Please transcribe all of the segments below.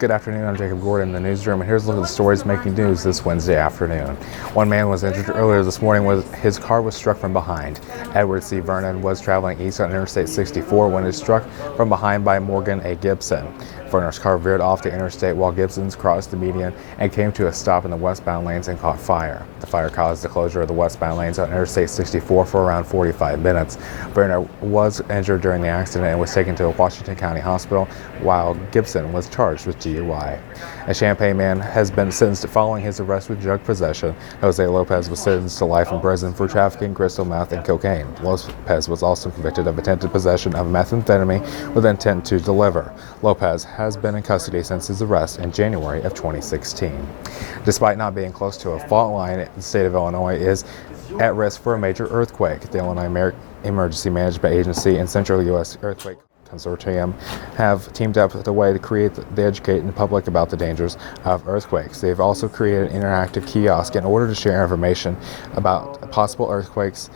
Good afternoon, I'm Jacob Gordon in the newsroom, and here's a look at the stories making news this Wednesday afternoon. One man was injured earlier this morning when his car was struck from behind. Edward C. Vernon was traveling east on Interstate 64 when he was struck from behind by Morgan A. Gibson. Verner's car veered off the interstate while Gibson's crossed the median and came to a stop in the westbound lanes and caught fire. The fire caused the closure of the westbound lanes on Interstate 64 for around 45 minutes. Verner was injured during the accident and was taken to a Washington County hospital, while Gibson was charged with DUI. A Champaign man has been sentenced following his arrest with drug possession. Jose Lopez was sentenced to life in prison for trafficking crystal meth and cocaine. Lopez was also convicted of attempted possession of methamphetamine with intent to deliver. Lopez has been in custody since his arrest in January of 2016. Despite not being close to a fault line, the state of Illinois is at risk for a major earthquake. The Illinois Emergency Management Agency and Central U.S. Earthquake Consortium have teamed up with a way to educate the public about the dangers of earthquakes. They've also created an interactive kiosk in order to share information about possible earthquakes,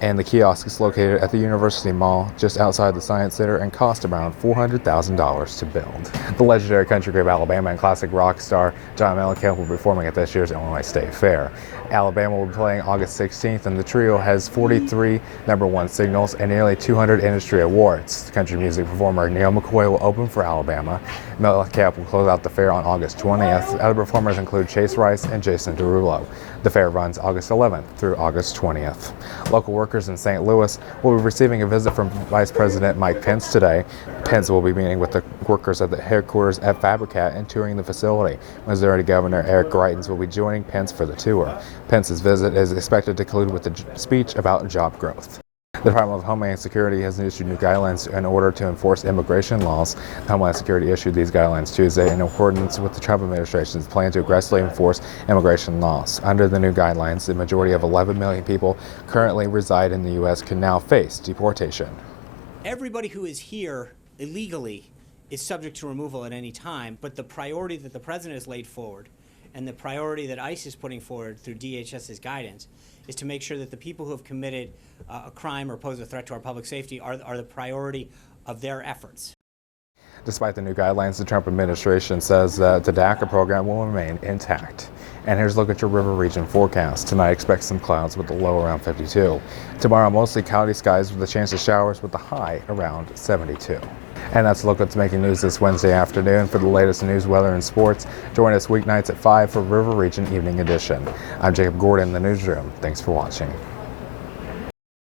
and the kiosk is located at the University Mall just outside the Science Center and cost around $400,000 to build. The legendary country group Alabama and classic rock star John Mellencamp will be performing at this year's Illinois State Fair. Alabama will be playing August 16th, and the trio has 43 #1 singles and nearly 200 industry awards. The country music performer Neil McCoy will open for Alabama. Mellencamp will close out the fair on August 20th. Other performers include Chase Rice and Jason Derulo. The fair runs August 11th through August 20th. Local workers in St. Louis will be receiving a visit from Vice President Mike Pence today. Pence will be meeting with the workers at the headquarters at Fabricat and touring the facility. Missouri Governor Eric Greitens will be joining Pence for the tour. Pence's visit is expected to conclude with a speech about job growth. The Department of Homeland Security has issued new guidelines in order to enforce immigration laws. Homeland Security issued these guidelines Tuesday in accordance with the Trump administration's plan to aggressively enforce immigration laws. Under the new guidelines, the majority of 11 million people currently reside in the U.S. can now face deportation. Everybody who is here illegally is subject to removal at any time, but the priority that the president has laid forward and the priority that ICE is putting forward through DHS's guidance is to make sure that the people who have committed a crime or pose a threat to our public safety are the priority of their efforts. Despite the new guidelines, the Trump administration says that the DACA program will remain intact. And here's a look at your river region forecast. Tonight, expect some clouds with a low around 52. Tomorrow, mostly cloudy skies with a chance of showers with a high around 72. And that's a look at what's making news this Wednesday afternoon. For the latest news, weather, and sports, join us weeknights at 5 for River Region Evening Edition. I'm Jacob Gordon in the newsroom. Thanks for watching.